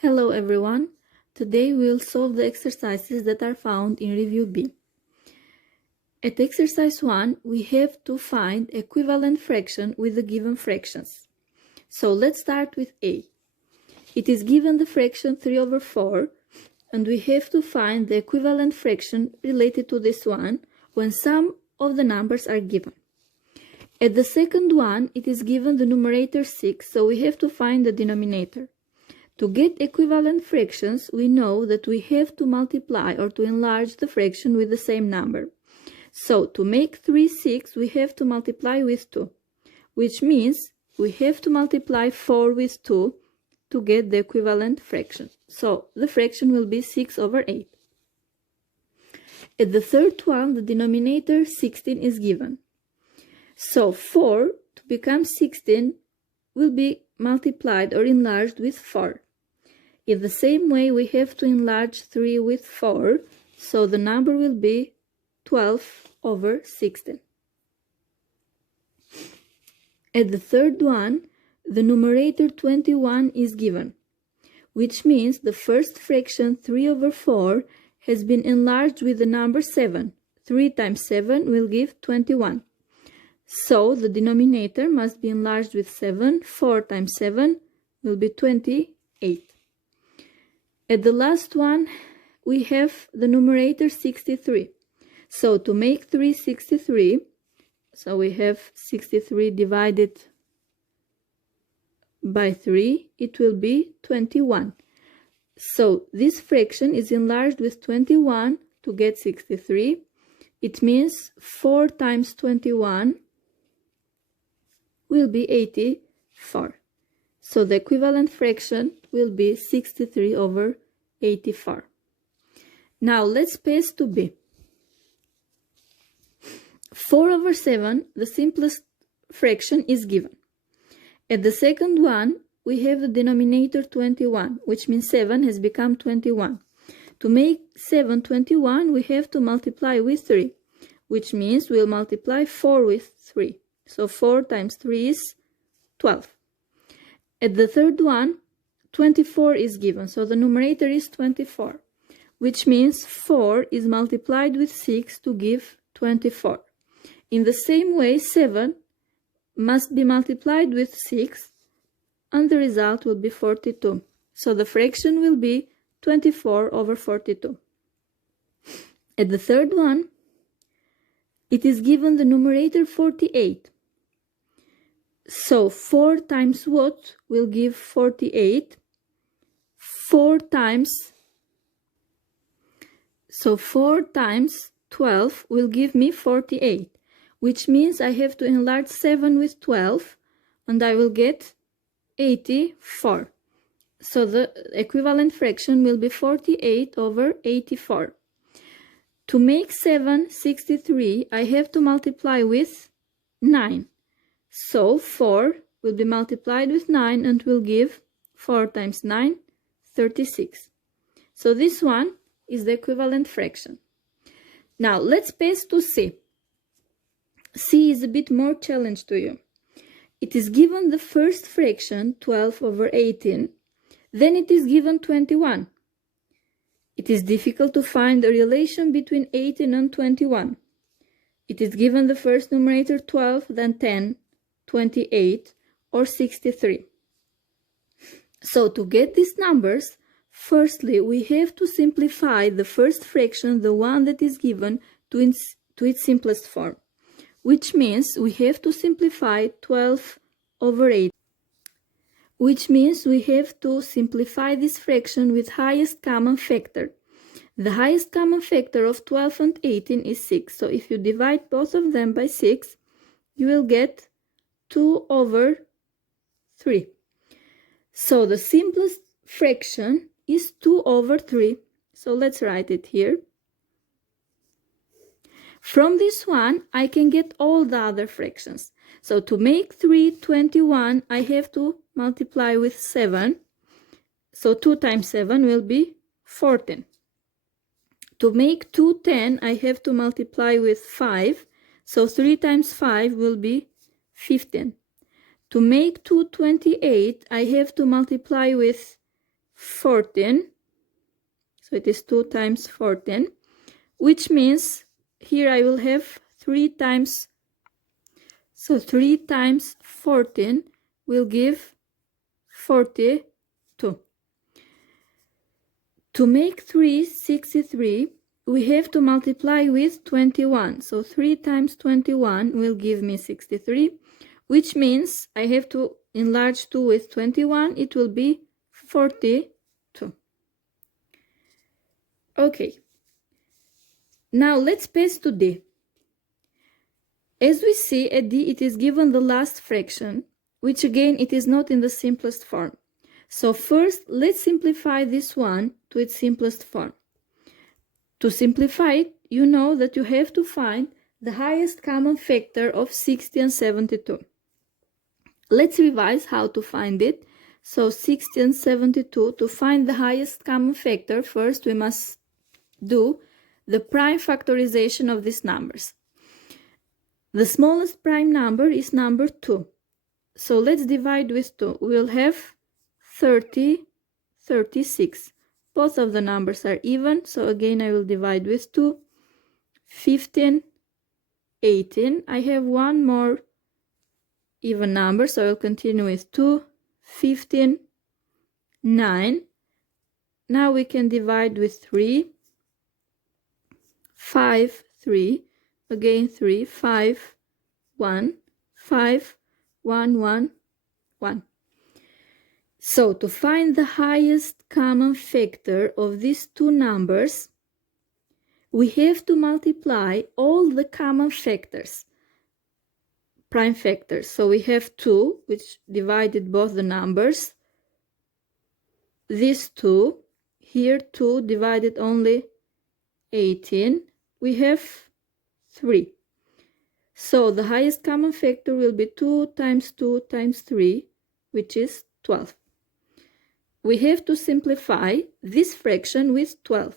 Hello everyone. Today we will solve the exercises that are found in review B. At exercise 1, we have to find equivalent fraction with the given fractions. So let's start with A. It is given the fraction 3 over 4, and we have to find the equivalent fraction related to this one when some of the numbers are given. At the second one, it is given the numerator 6, so we have to find the denominator. To get equivalent fractions, we know that we have to multiply or to enlarge the fraction with the same number. So, to make 3 6, we have to multiply with 2, which means we have to multiply 4 with 2 to get the equivalent fraction. So, the fraction will be 6 over 8. At the third one, the denominator 16 is given. So, 4 to become 16 will be multiplied or enlarged with 4. In the same way, we have to enlarge 3 with 4, so the number will be 12 over 16. At the third one, the numerator 21 is given, which means the first fraction 3 over 4 has been enlarged with the number 7. 3 times 7 will give 21. So the denominator must be enlarged with 7. 4 times 7 will be 28. At the last one, we have the numerator 63. So to make 3 63, so we have 63 divided by 3, it will be 21. So this fraction is enlarged with 21 to get 63. It means 4 times 21 will be 84. So the equivalent fraction will be 63 over 84. Now let's pass to B. 4 over 7, the simplest fraction, is given. At the second one, we have the denominator 21, which means 7 has become 21. To make 7 21, we have to multiply with 3, which means we'll multiply 4 with 3. So 4 times 3 is 12. At the third one, 24 is given, so the numerator is 24, which means 4 is multiplied with 6 to give 24. In the same way, 7 must be multiplied with 6, and the result will be 42. So the fraction will be 24 over 42. At the third one, it is given the numerator 48. So 4 times what will give 48? 4 times 12 will give me 48, which means I have to enlarge 7 with 12, and I will get 84. So the equivalent fraction will be 48 over 84. To make 7 63, I have to multiply with 9. So 4 will be multiplied with 9 and will give 4 times 9, 36. So this one is the equivalent fraction. Now let's pass to C. C is a bit more challenge to you. It is given the first fraction, 12 over 18, then it is given 21. It is difficult to find a relation between 18 and 21. It is given the first numerator 12, then 10, 28, or 63. So to get these numbers, firstly we have to simplify the first fraction, the one that is given, to its simplest form, which means we have to simplify 12 over 8, which means we have to simplify this fraction with highest common factor. The highest common factor of 12 and 18 is 6, so if you divide both of them by 6, you will get 2 over 3. So the simplest fraction is 2 over 3. So let's write it here. From this one, I can get all the other fractions. So to make 3 21, I have to multiply with 7. So 2 times 7 will be 14. To make 2 10, I have to multiply with 5. So 3 times 5 will be 15. To make 2 28, I have to multiply with 14. So it is 2 times 14, which means here I will have 3 times. So 3 times 14 will give 42. To make 3 63, we have to multiply with 21. So 3 times 21 will give me 63, which means I have to enlarge 2 with 21. It will be 42. Okay. Now let's pass to D. As we see at D, it is given the last fraction, which again it is not in the simplest form. So first, let's simplify this one to its simplest form. To simplify it, you know that you have to find the highest common factor of 60 and 72. Let's revise how to find it. So 60 and 72, to find the highest common factor, first we must do the prime factorization of these numbers. The smallest prime number is number 2. So let's divide with 2. We will have 30, 36. Both of the numbers are even, so again I will divide with 2. 15, 18. I have one more even number, so I will continue with 2. 15, 9. Now we can divide with 3. 5, 3. Again 3, 5, 1, 5, 1, 1, 1. So to find the highest common factor of these two numbers, we have to multiply all the common factors, prime factors. So we have 2, which divided both the numbers. These 2, here 2 divided only 18. We have 3. So the highest common factor will be 2 times 2 times 3, which is 12. We have to simplify this fraction with 12.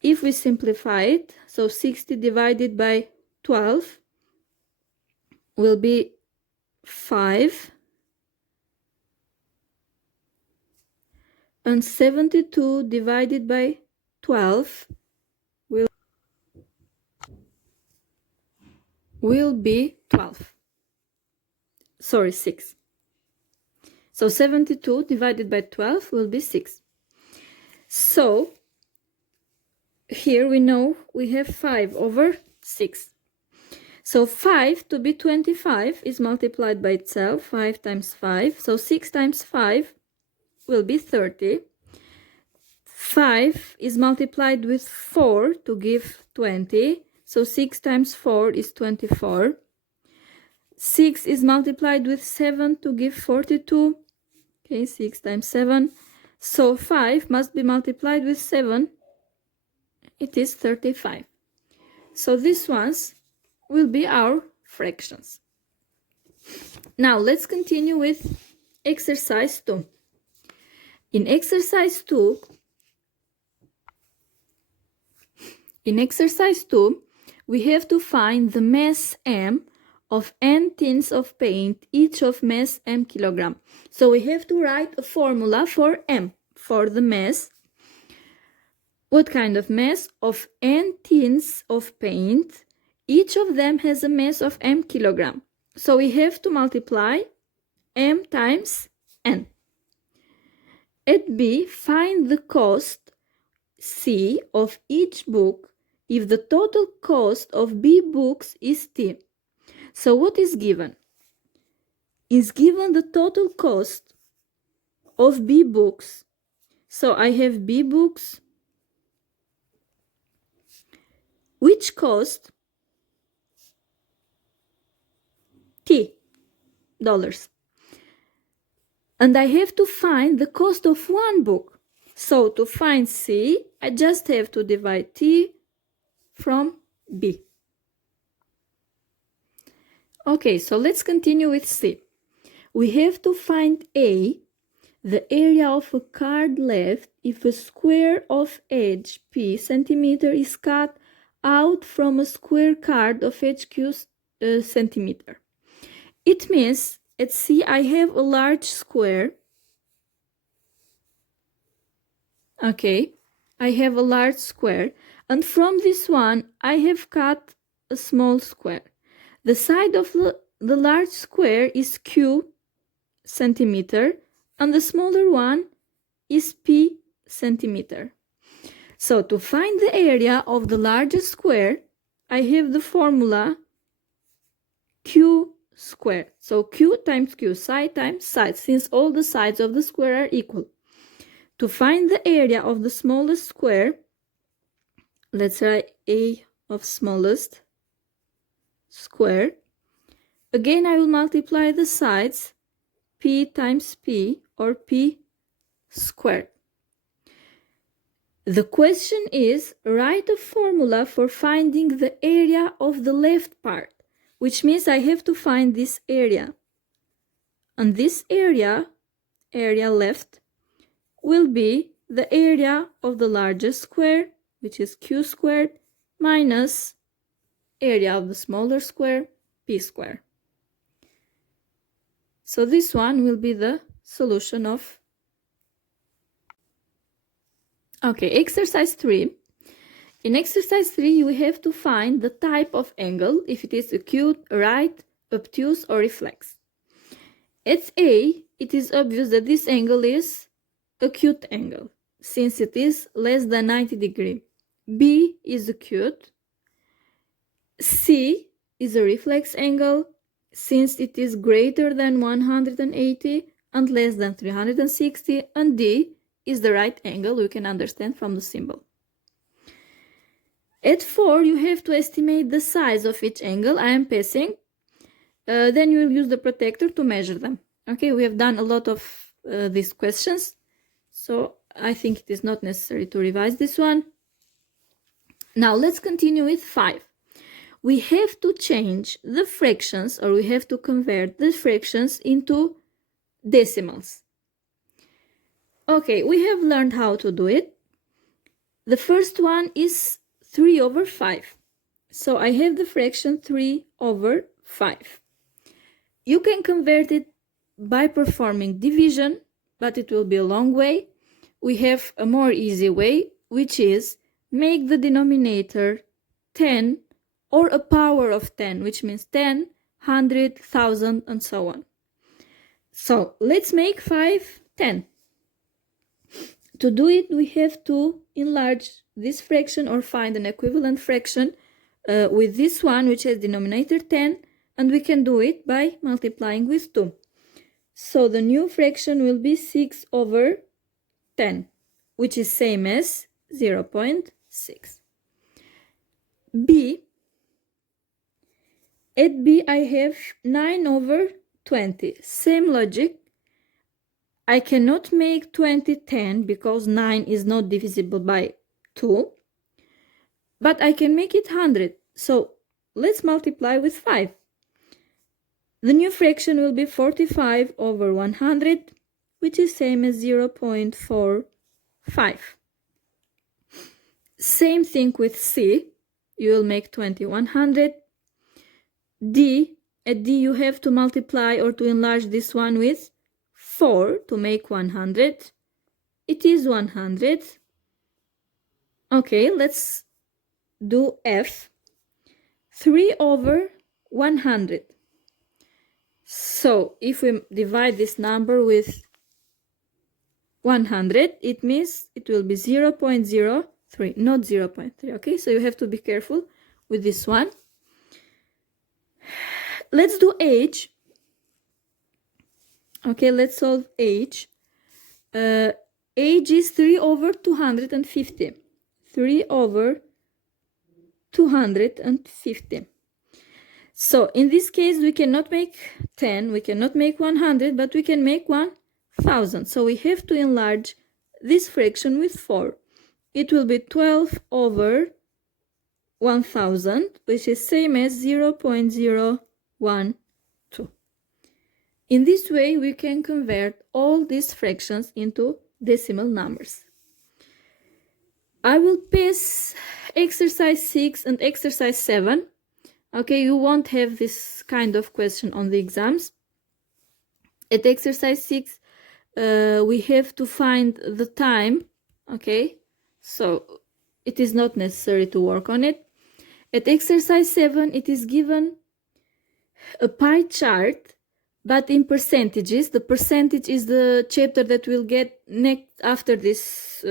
If we simplify it, so 60 divided by 12 will be 5, and 72 divided by 12 will be 12. Sorry, 6. So 72 divided by 12 will be 6. So here we know we have 5 over 6. So 5 to be 25 is multiplied by itself, 5 times 5. So 6 times 5 will be 30. 5 is multiplied with 4 to give 20. So 6 times 4 is 24. 6 is multiplied with 7 to give 42. Okay, 6 times 7. So 5 must be multiplied with 7. It is 35. So these ones will be our fractions. Now let's continue with exercise 2. In exercise 2, we have to find the mass m of n tins of paint, each of mass m kilogram. So we have to write a formula for m, for the mass. What kind of mass? Of n tins of paint. Each of them has a mass of m kilogram. So we have to multiply m times n. At B, find the cost C of each book if the total cost of B books is T. So what is given? Is given the total cost of B books. So I have B books, which cost T dollars. And I have to find the cost of one book. So to find C, I just have to divide T from B. Okay, so let's continue with C. We have to find A, the area of a card left if a square of edge P centimeter is cut out from a square card of edge Q centimeter. It means at C I have a large square Okay, I have a large square, and from this one I have cut a small square. The side of the large square is Q centimeter, and the smaller one is P centimeter. So to find the area of the largest square, I have the formula Q squared. So Q times Q, side times side, since all the sides of the square are equal. To find the area of the smallest square, let's write A of smallest square. Again, I will multiply the sides, P times P, or P squared. The question is, write a formula for finding the area of the left part, which means I have to find this area. And this area left, will be the area of the largest square, which is Q squared, minus area of the smaller square, P squared. So this one will be the solution of... Okay, exercise 3. In exercise 3, you have to find the type of angle, if it is acute, right, obtuse, or reflex. At A, it is obvious that this angle is acute angle, since it is less than 90 degrees. B is acute. C is a reflex angle, since it is greater than 180 and less than 360, and D is the right angle, you can understand from the symbol. At 4, you have to estimate the size of each angle. I am passing. Then you will use the protractor to measure them. Okay, we have done a lot of these questions, so I think it is not necessary to revise this one. Now let's continue with 5. We have to change the fractions, or we have to convert the fractions into decimals. Okay, we have learned how to do it. The first one is 3 over 5. So I have the fraction 3 over 5. You can convert it by performing division, but it will be a long way. We have a more easy way, which is make the denominator 10 or a power of 10, which means 10, 100, 1000, and so on. So let's make 5 10. To do it, we have to enlarge this fraction or find an equivalent fraction with this one, which has denominator 10, and we can do it by multiplying with 2. So the new fraction will be 6 over 10, which is same as 0.6. B. At B, I have 9 over 20. Same logic. I cannot make 20 10 because 9 is not divisible by 2. But I can make it 100. So let's multiply with 5. The new fraction will be 45 over 100, which is same as 0.45. Same thing with C. You will make 20 100. D. At D, you have to multiply or to enlarge this one with 4 to make 100. It is 100. Okay, let's do F. 3 over 100. So if we divide this number with 100, it means it will be 0.03, not 0.3. Okay, so you have to be careful with this one. Let's do H. Okay, let's solve H. H is 3 over 250. 3 over 250. So in this case, we cannot make 10, we cannot make 100, but we can make 1000. So we have to enlarge this fraction with 4. It will be 12 over 1000, which is same as 0.012. In this way, we can convert all these fractions into decimal numbers. I will pass exercise 6 and exercise 7. Okay, you won't have this kind of question on the exams. At exercise 6, we have to find the time Okay, so it is not necessary to work on it. At exercise 7, it is given a pie chart, but in percentages. The percentage is the chapter that we'll get next after this,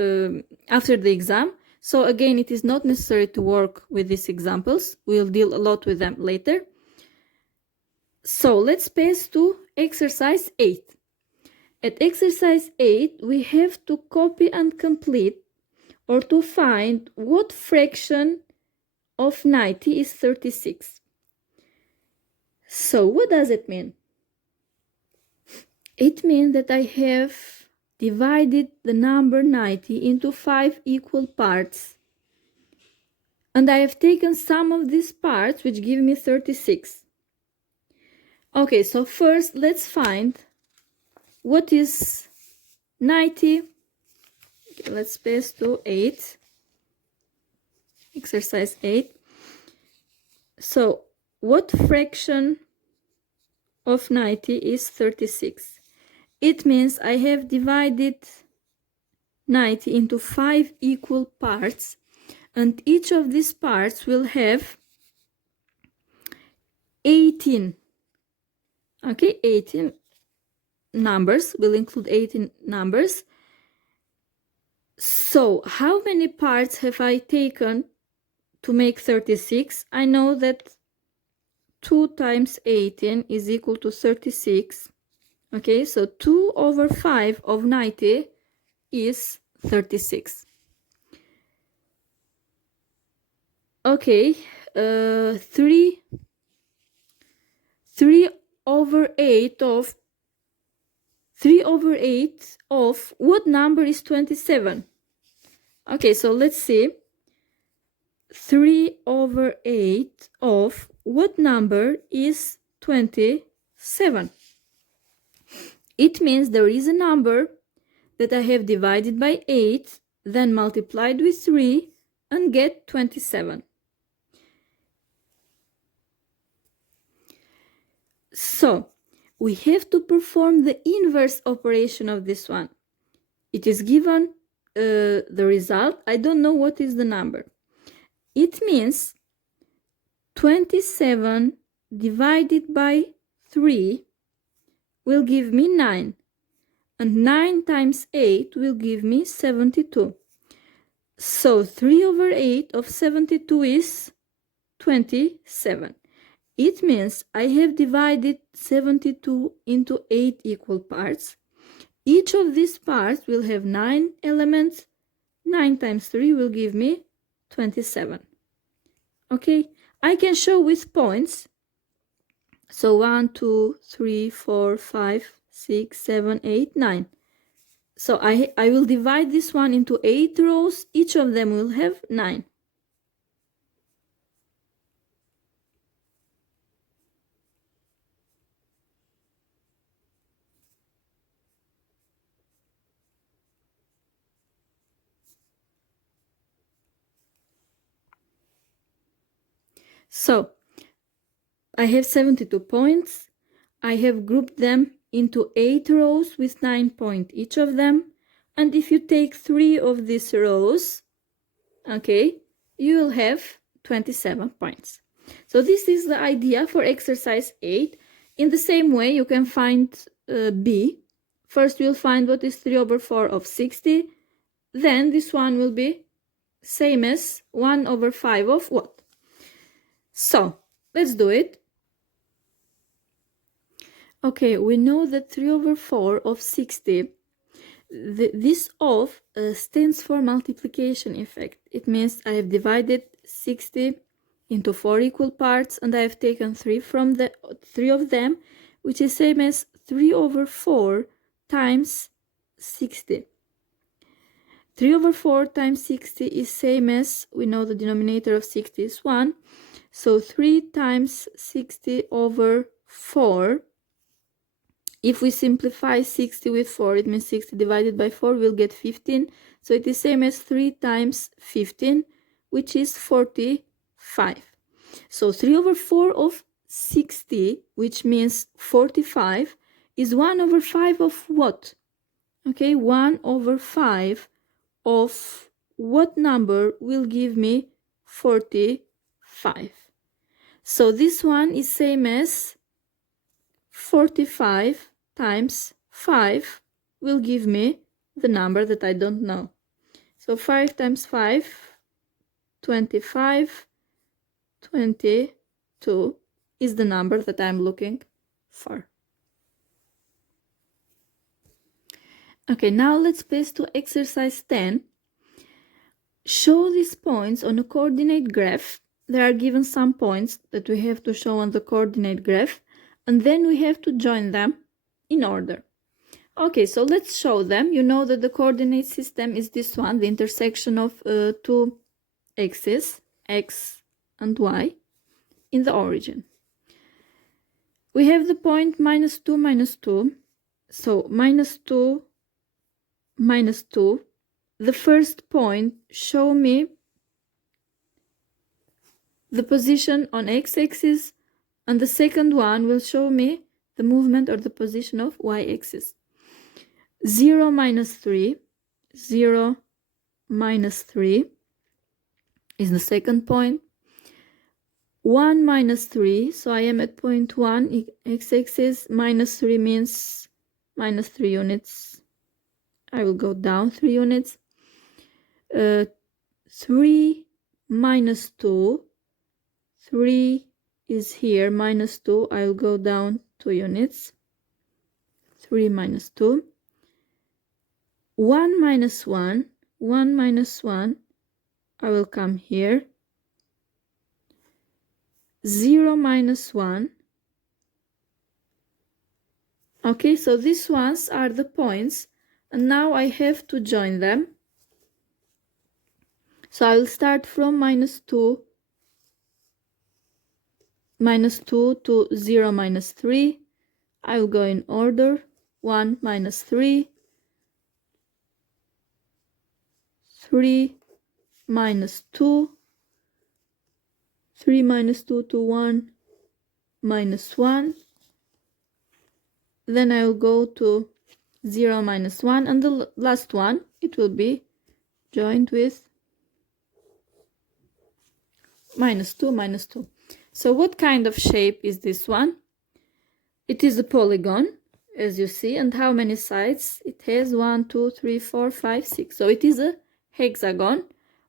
after the exam. So again, it is not necessary to work with these examples. We'll deal a lot with them later. So let's pass to exercise 8. At exercise 8, we have to copy and complete, or to find what fraction of 90 is 36. So what does it mean? It means that I have divided the number 90 into 5 equal parts, and I have taken some of these parts, which give me 36. Okay, so first let's find what is 90. Okay, let's pass to 8. Exercise 8. So what fraction of 90 is 36? It means I have divided 90 into 5 equal parts, and each of these parts will have 18. Okay, 18 numbers, will include 18 numbers. So how many parts have I taken to make 36? I know that 2 times 18 is equal to 36. Okay, so 2 over 5 of 90 is 36. Okay, 3 over 8 of what number is 27? Okay, so let's see. 3 over 8 of what number is 27? It means there is a number that I have divided by 8, then multiplied with 3, and get 27. So we have to perform the inverse operation of this one. It is given the result. I don't know what is the number. It means 27 divided by 3 will give me 9. And 9 times 8 will give me 72. So 3 over 8 of 72 is 27. It means I have divided 72 into 8 equal parts. Each of these parts will have 9 elements. 9 times 3 will give me 27. Okay, I can show with points. So 1, 2, 3, 4, 5, 6, 7, 8, 9. So I will divide this one into 8 rows. Each of them will have 9. So I have 72 points. I have grouped them into 8 rows with 9 points each of them. And if you take 3 of these rows, okay, you will have 27 points. So this is the idea for exercise 8. In the same way, you can find B. First, we'll find what is 3 over 4 of 60. Then this one will be same as 1 over 5 of what? So let's do it. Okay, we know that 3 over 4 of 60, this of stands for multiplication effect. It means I have divided 60 into 4 equal parts, and I have taken 3 from the 3 of them, which is same as 3 over 4 times 60. 3 over 4 times 60 is same as, we know the denominator of 60 is 1. So 3 times 60 over 4. If we simplify 60 with 4, it means 60 divided by 4 will get 15. So it is same as 3 times 15, which is 45. So 3 over 4 of 60, which means 45, is 1 over 5 of what? Okay, 1 over 5 of what number will give me 45. So this one is same as 45 times 5 will give me the number that I don't know. So 5 times 5, 25, 22 is the number that I'm looking for. Okay, now let's pass to exercise 10. Show these points on a coordinate graph. There are given some points that we have to show on the coordinate graph, and then we have to join them in order. Okay, so let's show them. You know that the coordinate system is this one, the intersection of two axes, x and y, in the origin. We have the point minus 2, minus 2. So minus 2, minus 2. The first point show me the position on x-axis, and the second one will show me the movement or the position of y-axis. 0, minus 3. 0, minus 3 is the second point. 1, minus 3. So I am at point 1, x-axis. Minus 3 means minus 3 units. I will go down 3 units. 3, minus 2. 3 is here, minus 2. I will go down 2 units. 3 minus 2. 1 minus 1. 1 minus 1. I will come here. 0 minus 1. Okay, so these ones are the points, and now I have to join them. So I will start from minus 2 to 0 minus 3. I will go in order. 1 minus 3. 3 minus 2. 3 minus 2 to 1 minus 1. Then I will go to 0 minus 1, and the last one, it will be joined with minus 2, minus 2. So what kind of shape is this one? It is a polygon, as you see. And how many sides? It has 1, 2, 3, 4, 5, 6. So it is a hexagon.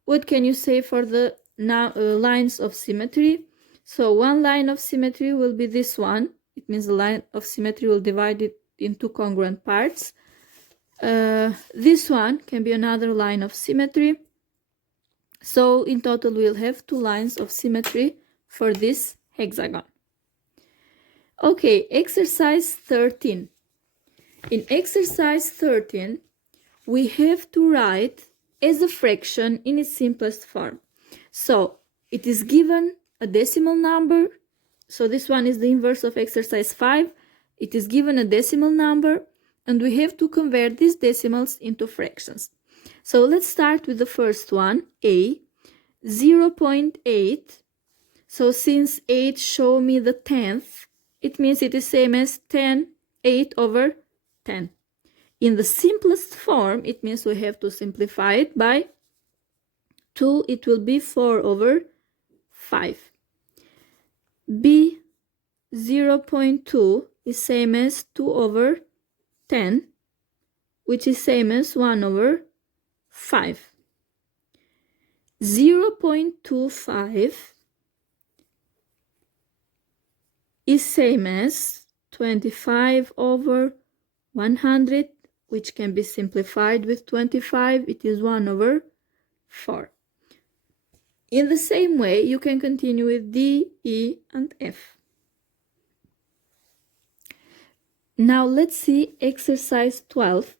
What can you say for the lines of symmetry? So one line of symmetry will be this one. It means the line of symmetry will divide it into congruent parts. This one can be another line of symmetry. So in total we'll have 2 lines of symmetry for this hexagon. Okay, exercise 13. In exercise 13, we have to write as a fraction in its simplest form. So it is given a decimal number. So this one is the inverse of exercise 5. It is given a decimal number, and we have to convert these decimals into fractions. So let's start with the first one, a, 0.8. So since 8 show me the 10th, it means it is same as 10, 8 over 10. In the simplest form, it means we have to simplify it by 2. It will be 4 over 5. B, 0.2 is same as 2 over 10, which is same as 1 over 5. 0.25 is same as 25 over 100, which can be simplified with 25. It is 1 over 4. In the same way, you can continue with D, E, and F. Now let's see exercise 12.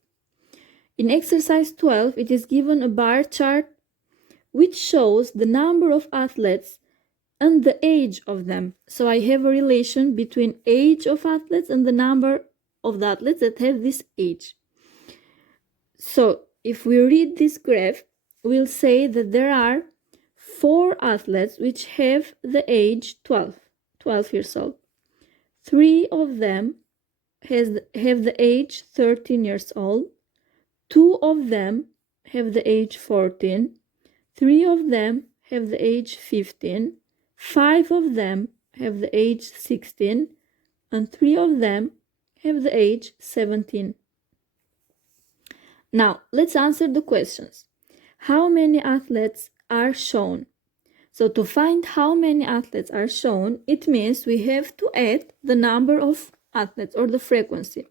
In exercise 12, it is given a bar chart which shows the number of athletes and the age of them. So I have a relation between age of athletes and the number of the athletes that have this age. So if we read this graph, we'll say that there are 4 athletes which have the age 12 years old. 3 of them have the age 13 years old. 2 of them have the age 14, 3 of them have the age 15, 5 of them have the age 16, and 3 of them have the age 17. Now, let's answer the questions. How many athletes are shown? So to find how many athletes are shown, it means we have to add the number of athletes or the frequency.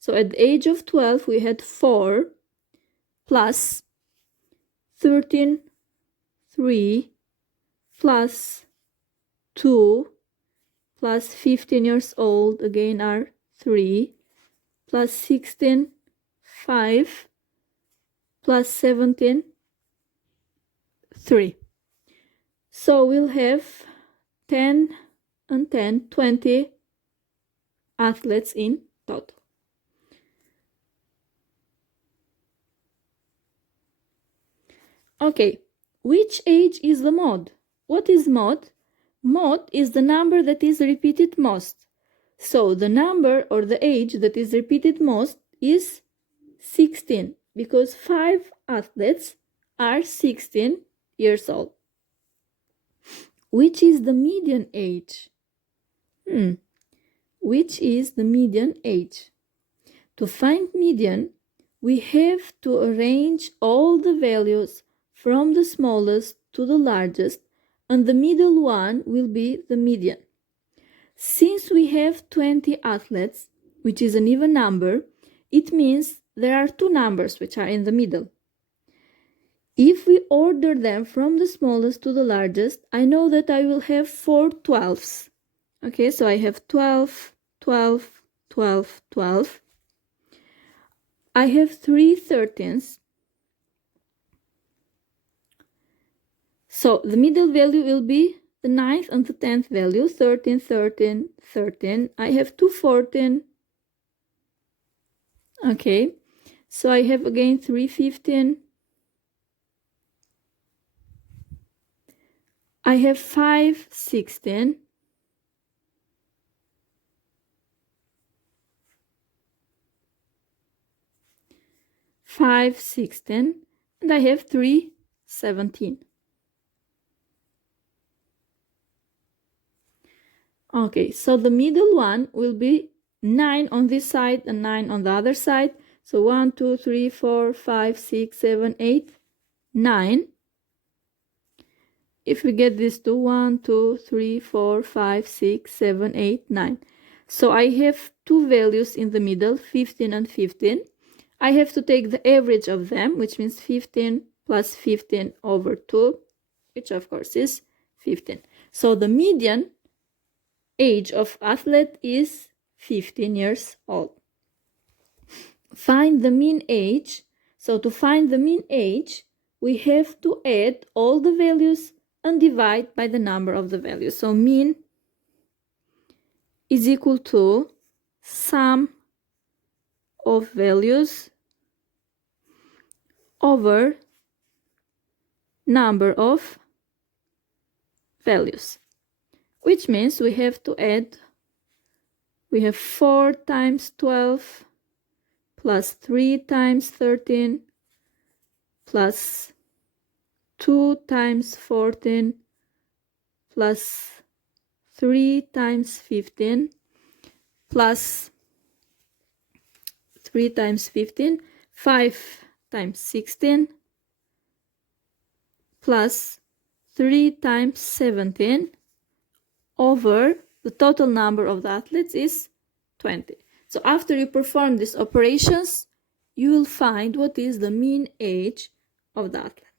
So at the age of 12, we had 4 plus 13, 3 plus 2 plus 15 years old, again are 3 plus 16, 5 plus 17, 3. So we'll have 10 and 10, 20 athletes in total. Okay, which age is the mode? What is mode? Mode is the number that is repeated most. So the number or the age that is repeated most is 16, because 5 athletes are 16 years old. Which is the median age? Which is the median age? To find median, we have to arrange all the values from the smallest to the largest, and the middle one will be the median. Since we have 20 athletes, which is an even number, it means there are 2 numbers which are in the middle. If we order them from the smallest to the largest, I know that I will have 4 12s. Okay, so I have 12, 12, 12, 12. I have 3 13s. So the middle value will be the 9th and the 10th value, 13, 13, 13. I have 2 14. Okay, so I have again 3 15. I have 5 16. And I have 3 17. Okay, so the middle one will be 9 on this side and 9 on the other side. So 1, 2, 3, 4, 5, 6, 7, 8, 9. If we get this to 1, 2, 3, 4, 5, 6, 7, 8, 9. So I have 2 values in the middle, 15 and 15. I have to take the average of them, which means 15 plus 15 over 2, which of course is 15. So the median age of athlete is 15 years old. Find the mean age. So to find the mean age, we have to add all the values and divide by the number of the values. So mean is equal to sum of values over number of values, which means we have to add, we have 4 times 12 plus 3 times 13 plus 2 times 14 plus 3 times 15 plus 3 times 15, 5 times 16 plus 3 times 17 over the total number of the athletes is 20. So after you perform these operations, you will find what is the mean age of the athlete.